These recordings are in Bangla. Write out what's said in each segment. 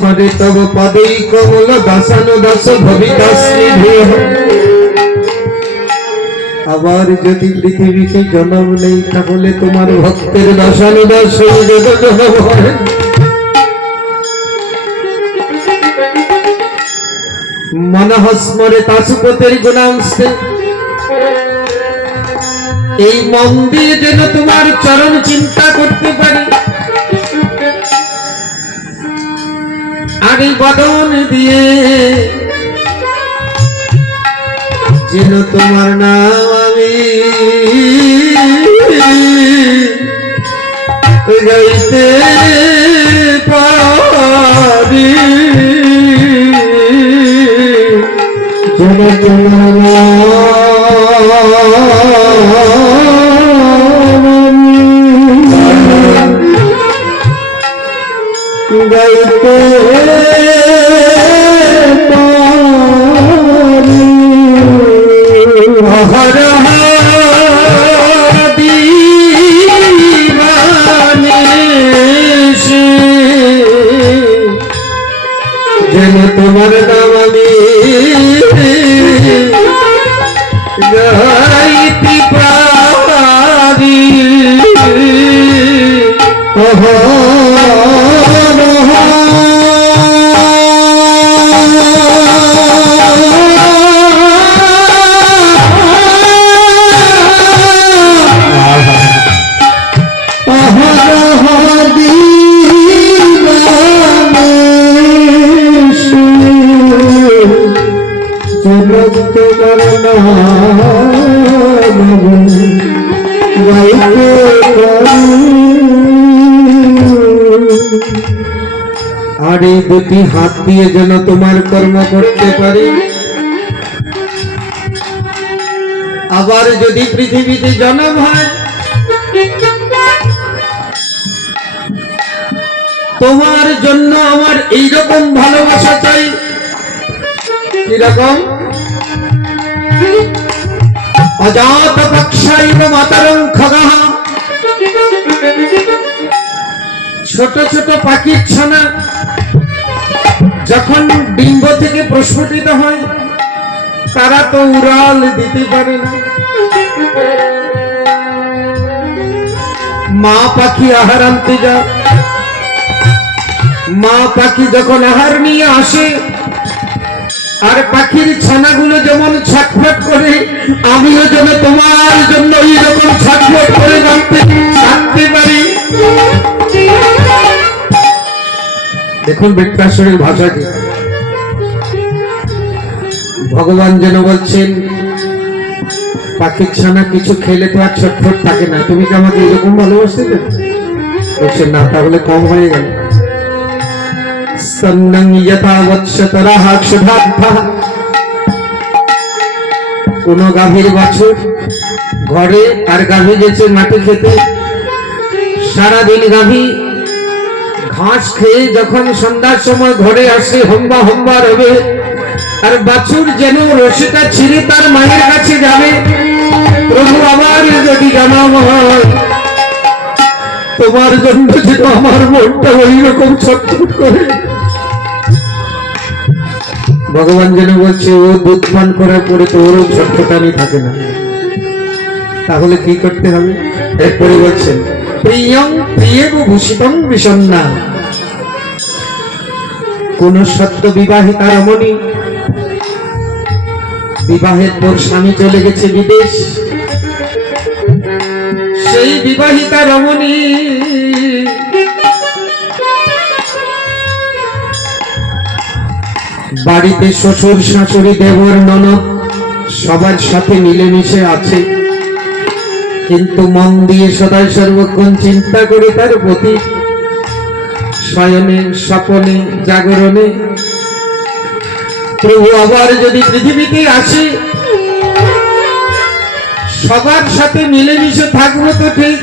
হরে তব পদেই কমল দাসান দাস ভবিতাশ্রী আবার যদি পৃথিবীতে জন্ম নেই তাহলে তোমার ভক্তের জন্ম হয় মনহস্মরে তাসুপতের গুণাংশে এই মন দিয়ে যেন তোমার চরণ চিন্তা করতে পারি। আগে বদন দিয়ে যেন তোমার নাম আমি গাইতে গাইতে তোমার নাম আমি গাইতে পারি। তোমার এই দুটি হাত দিয়ে যেন তোমার কর্ম করতে পারি। আবার যদি পৃথিবীতে জন্ম হয়, তোমার জন্য আমার এইরকম ভালোবাসা চাই। কীরকম? অজাত পক্ষাইব মাতারং খগাহ। ছোট ছোট পাখির ছানা যখন ডিম্ব থেকে প্রস্ফুটিত হয়, তারা তো উড়াল দিতে পারে না। মা পাখি আহার আনতে যায়। মা পাখি যখন আহার নিয়ে আসে, আর পাখির ছানাগুলো যেমন ছটফট করে, আমিও যেন তোমার জন্য এইরকম ছটফট করে জানতে জানতে পারি। দেখুন বৃত্তাশ্বরের ভাষাটি। ভগবান যেন বলছেন, পাখির ছানা কিছু খেলে তো আর ছটফট থাকে না। তুমি কি আমাকে এরকম ভালোবাসতে না বলছেন না, তাহলে কম হয়ে গেল। সন্নং যথা বৎসতরাহ ক্ষুধার্থা কোন গাভীর বাছুর ঘরে আর গাভী গেছে মাটি খেতে। সারাদিন গাভী ঘাস খেয়ে যখন সন্ধ্যার সময় ঘরে আসে, হম্বা হম্বা রবে আর বাছুর যেন রশিটা ছিঁড়ে তার মায়ের কাছে যাবে, প্রভু আবার যদি জানাম তোমার জন্য যেন আমার মনটা ওই রকম ছটফট করে। ভগবান যেন বলছে, ও দুধ পান করার পরে তো ওরও ছটফটানি থাকে না। তাহলে কি করতে হবে? এরপরে বলছেন প্রিয়ং প্রিয়েব ভূষিতং বিষণ্ণা কোন সদ্য বিবাহিতা রমণী বিবাহের পর স্বামী চলে গেছে বিদেশ, সেই বিবাহিতা রমণী বাড়িতে শ্বশুর শাশুড়ি দেবর ননদ সবার সাথে মিলেমিশে আছে। কিন্তু মন দিয়ে সদাই সর্বক্ষণ চিন্তা করে তার প্রতি শয়নে স্বপনে, জাগরণে। প্রভু আবার যদি পৃথিবীতে আসে, সবার সাথে মিলেমিশে থাকব তো ঠিক।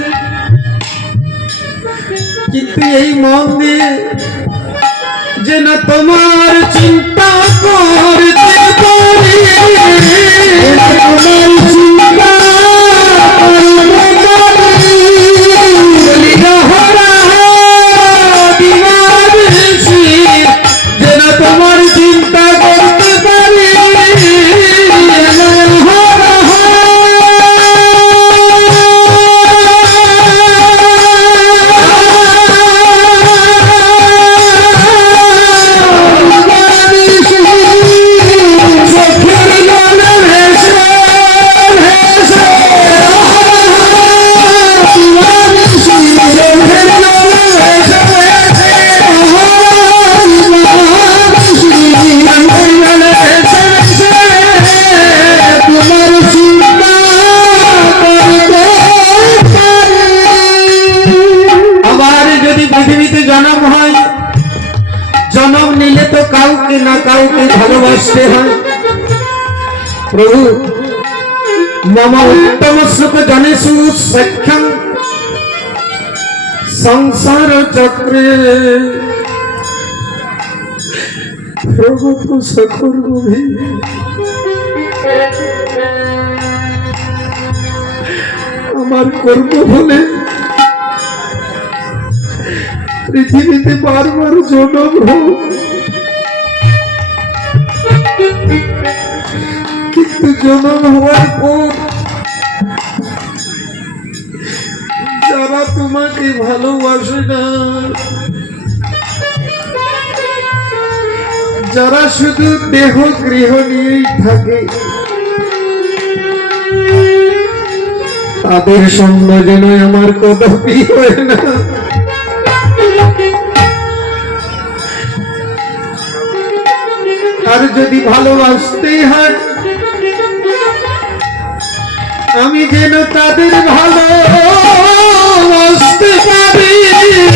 কিন্তু এই মন দিয়ে যে না তোমার চিন্তা করতে পারি ভালোবাসতে হয় প্রভু মম উত্তম সুখ জনেশু সখ্যম সংসার চক্রে প্রভু সখর ভূমি আমার কর্ম বলে পৃথিবীতে বারবার জনম হোক জনম হওয়ার পর যারা তোমাকে ভালোবাসে না, যারা শুধু দেহ গৃহ নিয়েই থাকে, তাদের সঙ্গ যেন আমার কদাপি হয় না। আর যদি ভালোবাসতেই হয় আমি যেন তাদের ভালো বসতে পারি।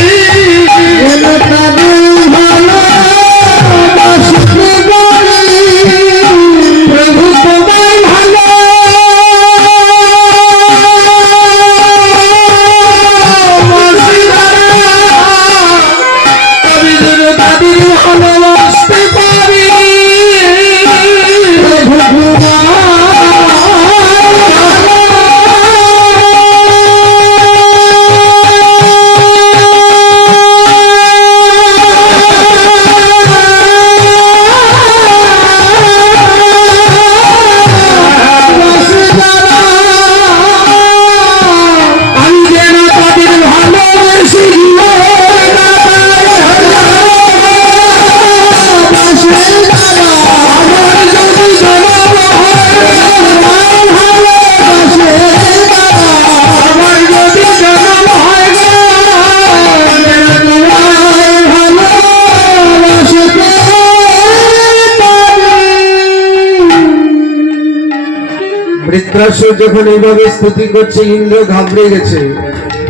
যখন এইভাবে স্তুতি করছে, ইন্দ্র ঘাবড়ে গেছে।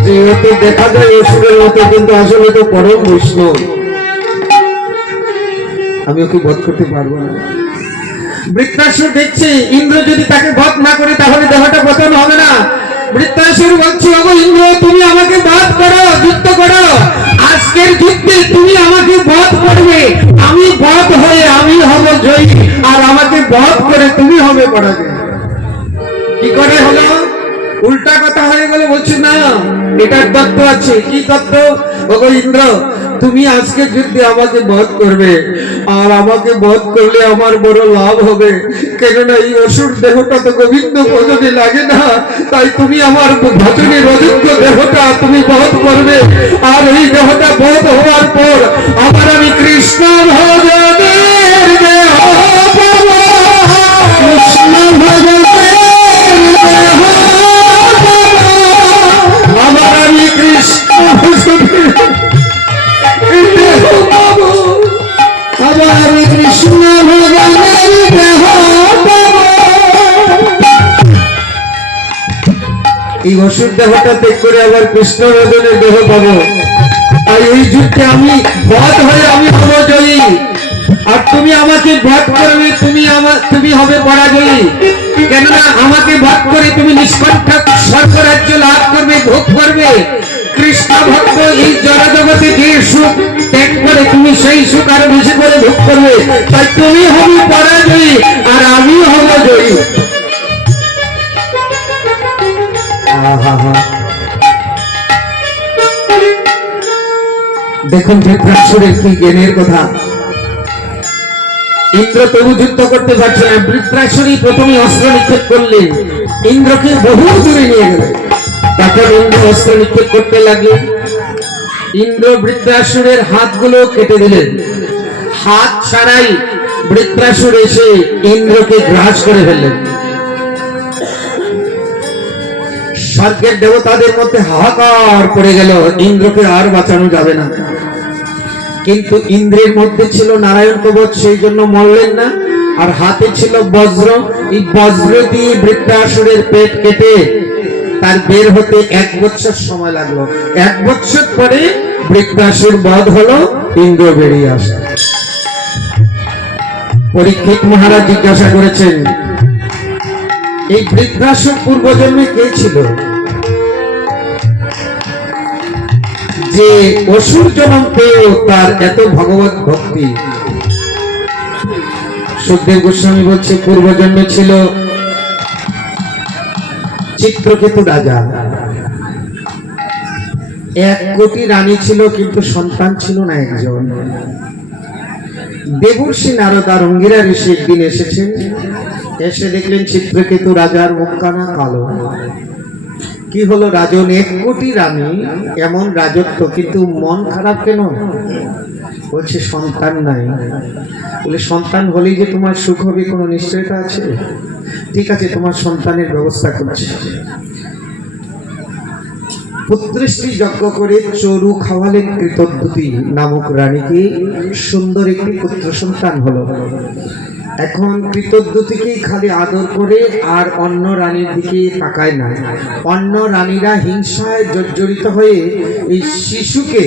যে দেখা যায় অসুরের মতো কিন্তু আসলে তো পরম আমি ওকে বধ করতে পারব না। বৃত্তাসুর দেখছে, ইন্দ্র যদি তাকে বধ না করে, তাহলে দেহটা পতন হবে না। বৃত্তাসুর বলছে, ওগো ইন্দ্র, তুমি আমাকে বধ করো করো। আজকের যুদ্ধে তুমি আমাকে বধ করবে। আমি বধ হয়ে আমি হব জয়ী, আর আমাকে বধ করে তুমি হবে পরাজয়। কি করে হলো? উল্টা কথা হয়ে গেল, বলছি, না এটার তত্ত্ব আছে। কি তত্ত্ব? ওগো ইন্দ্র, তুমি আজকে যুদ্ধে আমাকে বধ করবে আর আমাকে বধ করলে আমার বড় লাভ হবে। কেননা এই অসুর দেহটা তো গোবিন্দ ভজনে লাগে না, তাই তুমি আমার ভজনের অযোগ্য দেহটা তুমি বধ করবে। আর এই দেহটা বধ হওয়ার পর আমার আমি কৃষ্ণ ভজনের এই অসুর দেহটা ত্যাগ করে আবার কৃষ্ণ রজনের দেহ পাবো। তাই এই যুদ্ধে আমি বধ হয়ে আমি হব জয়ী। আর তুমি আমাকে বধ করবে, তুমি আমার তুমি হবে পরাজয়ী। কেননা আমাকে বধ করে তুমি নিষ্কণ্ঠক স্বর্গরাজ্য লাভ করবে, ভোগ করবে। কৃষ্ণ ভক্ত এই জড়জগতে যে সুখ ত্যাগ করে তুমি সেই সুখ আরও বেশি করে ভোগ করবে, তাই তুমি হবে পরাজয়ী আর আমি হব জয়ী। দেখুন বৃত্রাসুরের কি জ্ঞানের কথা। ইন্দ্র তবু যুদ্ধ করতে পারছে না বৃত্রাসুরই প্রথমে অস্ত্র নিক্ষেপ করলেন। ইন্দ্রকে বহু দূরে নিয়ে গেলেন। তখন ইন্দ্র অস্ত্র নিক্ষেপ করতে লাগলেন। ইন্দ্র বৃত্রাসুরের হাতগুলো কেটে দিলেন। হাত ছাড়াই বৃত্রাসুর এসে ইন্দ্রকে গ্রাস করে ফেললেন। স্বর্গের দেবতাদের মধ্যে হাহাকার পড়ে গেল, ইন্দ্রকে আর বাঁচানো যাবে না। কিন্তু ইন্দ্রের মধ্যে ছিল নারায়ণ কবচ সেই জন্য মরলেন না। আর হাতে ছিল বজ্র। এই বজ্র দিয়ে বৃত্তাসুরের পেট কেটে তার বের হতে এক বছর সময় লাগল। এক বছর পরে বৃত্তাসুর বধ হলো, ইন্দ্র বেরিয়ে আসে পরীক্ষিত মহারাজ জিজ্ঞাসা করেছেন, এই বৃদ্ধাশ্রম পূর্বজন্মে কে ছিল? যে অসুর জন্ম পেয়েও তার এত ভগবত ভক্তি। সুখদেব গোস্বামী বলছে, পূর্বজন্মে ছিল চিত্রকেতু রাজা এক কোটি রানী ছিল, কিন্তু সন্তান ছিল না একজন। দেবর্ষী নারদার অঙ্গিরা ঋষি একদিন এসেছেন। এসে দেখলেন চিত্রকেতু রাজার মুখখানা কালো। কি হলো রাজন? এক কোটি রানী, এমন রাজত্ব, কিন্তু মন খারাপ কেন? বলছে, সন্তান নাই। বলে, সন্তান হলেই যে তোমার সুখ হবে, কোনো নিশ্চয়তা আছে? ঠিক আছে, তোমার সন্তানের ব্যবস্থা করছি। পুত্রশ্রী যজ্ঞ করে চরু খাওয়ালেন কৃতদ্যুতি নামক রানীকে। সুন্দর একটি পুত্র সন্তান হলো। এখন কৃতদ্যুতিকেই খালি আদর করে আর অন্য রানীর দিকে তাকায় না। অন্য রানীরা হিংসায় জর্জরিত হয়ে এই শিশুকে,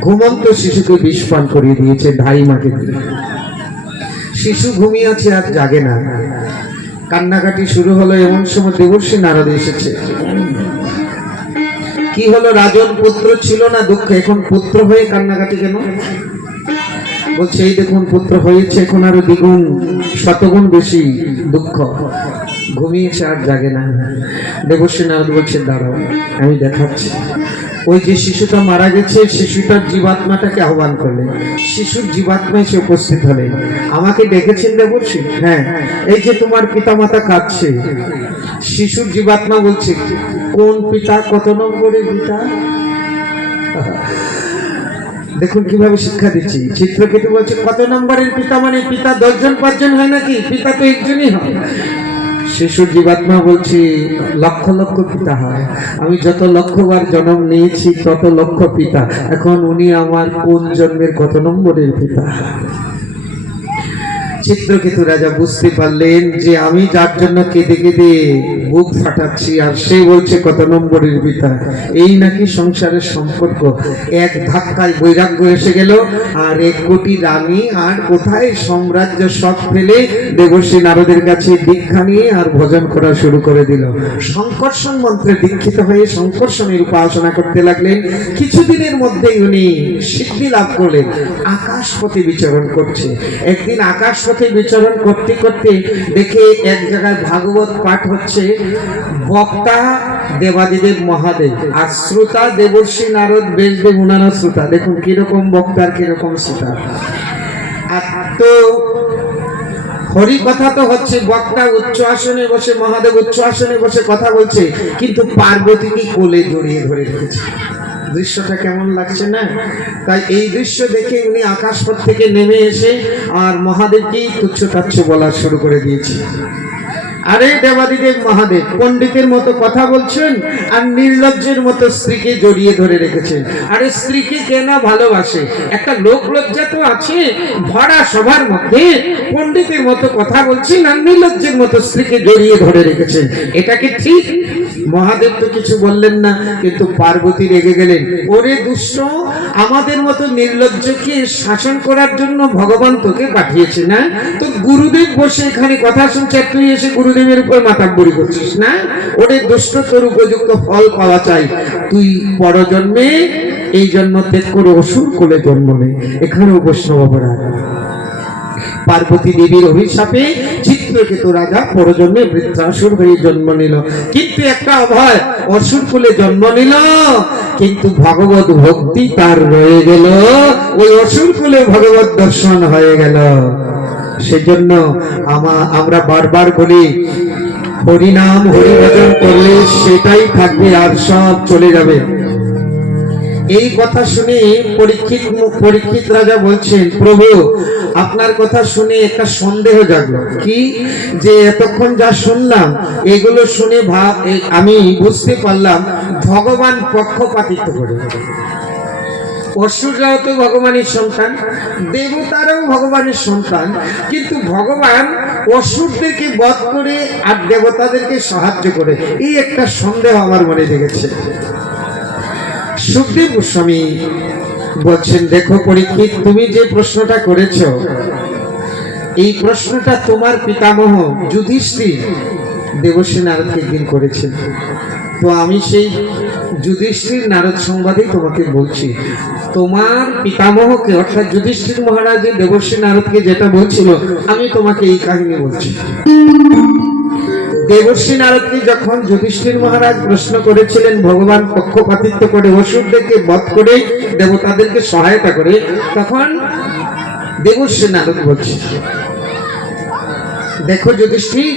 ঘুমন্ত শিশুকে বিষ করিয়ে দিয়েছে ধাই মাকে শিশু ঘুমিয়ে আছে আর জাগে না। কান্নাকাটি শুরু হলো এমন সময় দেবর্ষী নারদ এসেছে। কি হলো, রাজন পুত্র ছিল না দুঃখ? এখন পুত্র হয়ে কান্নাকাটি কেন? বলছে, এই দেখুন, পুত্র হয়েছে এখন আরও দ্বিগুণ, শতগুণ বেশি দুঃখ। ঘুমিয়েছে আর জাগে না। দেবশ্রী নারদ বলছে, দাঁড়াও, আমি দেখাচ্ছি। ওই যে শিশুটা মারা গেছে, শিশুটার জীবাত্মাটাকে আহ্বান করলেন। শিশুর জীবাত্মায় সে উপস্থিত হলেন। আমাকে ডেকেছেন দেবশ্রী? হ্যাঁ। এই যে তোমার পিতামাতা কাঁদছে। শিশুর জীবাত্মা বলছে, কোন পিতা? কত নম্বরের পিতা? দেখুন কীভাবে শিক্ষা দিচ্ছি। চিত্রকেতু বলছে, কত নম্বরের পিতা মানে পিতা দশজন পাঁচজন হয় নাকি? পিতা তো একজনই হয়। শিশুর জীবাত্মা বলছি, লক্ষ লক্ষ পিতা হয়। আমি যত লক্ষবার জন্ম নিয়েছি, তত লক্ষ পিতা। এখন উনি আমার কোন জন্মের কত নম্বরের পিতা? চিত্রকেতু রাজা বুঝতে পারলেন যে আমি যার জন্য কেঁদে কেঁদে বুক ফাটাচ্ছি আর সে বলছে কত নম্বরের পিতা। এই নাকি সংসারের সম্পর্ক। এক ধাক্কায় বৈরাগ্য এসে গেল, আর এক কোটি রানী আর কোথায় সাম্রাজ্য সব ফেলে দেবশ্রী নারদের কাছে দীক্ষা নিয়ে আর ভজন করা শুরু করে দিল। সংকর্ষণ মন্ত্রে দীক্ষিত হয়ে সংকর্ষণের উপাসনা করতে লাগলেন। কিছুদিনের মধ্যেই উনি সিদ্ধি লাভ করলেন। আকাশ পথে বিচরণ করছে। একদিন আকাশ পথে বিচরণ করতে করতে দেখে এক জায়গায় ভাগবত পাঠ হচ্ছে, বক্তা দেবাদিদেব মহাদেব আর শ্রোতা দেবর্ষী নারদ বেশদেব উনারা শ্রোতা। দেখুন কীরকম বক্তার, কীরকম শ্রোতা। আর তো হরি কথা তো হচ্ছে, বক্তা উচ্চ আসনে বসে, মহাদেব উচ্চ আসনে বসে কথা বলছে, কিন্তু পার্বতীকে কোলে জড়িয়ে ধরে রেখেছে। দৃশ্যটা কেমন লাগছে না? তাই এই দৃশ্য দেখে উনি আকাশপথ থেকে নেমে এসে আর মহাদেবকেই তুচ্ছ তাচ্ছ বলা শুরু করে দিয়েছে আরে দেবাদিদেব মহাদেব, পণ্ডিতের মতো কথা বলছেন আর নির্লজ্জের মতো স্ত্রীকে জড়িয়ে ধরে রেখেছেন। আরে স্ত্রীকে কে ভালোবাসে? একটা লোক লজ্জা তো আছে, ভরা সবার মধ্যে পণ্ডিতের মতো কথা বলছেন আর নির্লজ্জের মতো স্ত্রীকে জড়িয়ে ধরে রেখেছেন। এটা কি ঠিক? মহাদেব তো কিছু বললেন না, কিন্তু পার্বতী রেগে গেলেন। ওরে দুষ্ট, আমাদের মতো নির্লজ্জকে শাসন করার জন্য ভগবান তোকে পাঠিয়েছে না তো গুরুদেব বসে এখানে কথা শুনছে তুই এসে গুরু গুরুদেবের উপর মাতাব্বরি করছিস না? ওরে দুষ্ট তোর উপযুক্ত ফল পাওয়া চাই। তুই পরজন্মে এই জন্ম ত্যাগ করে অসুর কোলে জন্ম নে। এখানেও বৈষ্ণব অপরাধ। পার্বতী দেবীর অভিশাপে চিত্রকেতু রাজা পরজন্মে বৃত্রাসুর হয়ে জন্ম নিল। কিন্তু একটা অভয় অসুর কুলে জন্ম নিল। কিন্তু ভগবত ভক্তি তার রয়ে গেল। ওই অসুর কুলে ভগবত দর্শন হয়ে গেল। সেজন্য আমা আমরা বারবার বলি, হরিনাম হরিভজন করলে সেটাই থাকবে আর সব চলে যাবে। এই কথা শুনে পরীক্ষিত পরীক্ষিত রাজা বলছেন, প্রভু, আপনার কথা শুনে একটা সন্দেহ জাগলো। কি? যে এতক্ষণ যা শুনলাম, এগুলো শুনে ভাব আমি বুঝতে পারলাম, ভগবান পক্ষপাতিত্ব করে। অসুররাও তো ভগবানের সন্তান, দেবতারাও ভগবানের সন্তান, কিন্তু ভগবান অসুরদেরকে বধ করে আর দেবতাদেরকে সাহায্য করে, এই একটা সন্দেহ আমার মনে জেগেছে সুখদেব গোস্বামী বলছেন, দেখো পরীক্ষিত, তুমি যে প্রশ্নটা করেছ, এই প্রশ্নটা তোমার পিতামহ যুধিষ্ঠির দেবশ্রী নারদকে একদিন করেছেন। তো আমি সেই যুধিষ্ঠির নারদ সংবাদে তোমাকে বলছি। তোমার পিতামহকে, অর্থাৎ যুধিষ্ঠির মহারাজ দেবশ্রী নারদকে যেটা বলছিল, আমি তোমাকে এই কাহিনী বলছি। দেবশ্রী নারদকে যখন যুধিষ্ঠির মহারাজ প্রশ্ন করেছিলেন, ভগবান পক্ষপাতিত্ব করে, অসুরদেরকে বধ করে, দেবতাদেরকে সহায়তা করে, তখন দেবশ্রী নারদ বলছে, দেখো যুধিষ্ঠির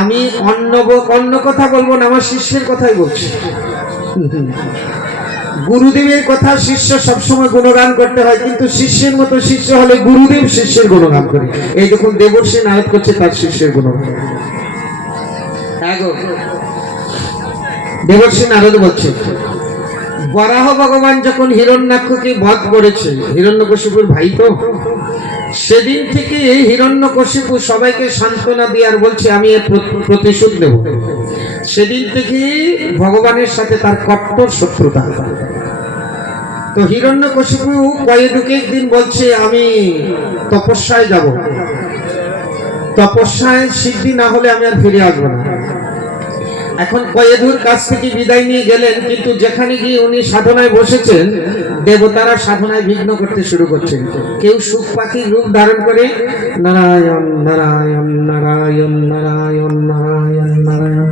আমি অন্য অন্য কথা বলব না, আমার শিষ্যের কথাই বলছি। গুরুদেবের কথা শিষ্য সবসময় গুণগান করতে হয়, কিন্তু শিষ্যের মতো শিষ্য হলে গুরুদেব শিষ্যের গুণগান করে। এই দেখুন, দেবর্ষী নায়ক করছে তার শিষ্যের গুণগান। গো। দেবর্ষী নারদ বলছে বরাহ ভগবান যখন হিরণ্যাক্ষকে বধ করেছে, হিরণ্যকশিপুর ভাই তো, সেদিন থেকে হিরণ্যকশিপু সবাইকে সান্ত্বনা দিয়ে আর বলছে, আমি এর প্রতিশোধ নেব। সেদিন থেকে ভগবানের সাথে তার কট্টর শত্রুতা। তো হিরণ্যকশিপু কয়েদুকে একদিন বলছে, আমি তপস্যায় যাব। তপস্যায় সিদ্ধি না হলে আমি আর ফিরে আসব না। এখন কয়েদুর কাছ থেকে বিদায় নিয়ে গেলেন, কিন্তু যেখানে গিয়ে উনি সাধনায় বসেছেন, দেবতারা সাধনায় বিঘ্ন করতে শুরু করছেন। কেউ সুখ পাখির রূপ ধারণ করে? নারায়ণ নারায়ণ নারায়ণ নারায়ণ নারায়ণ নারায়ণ।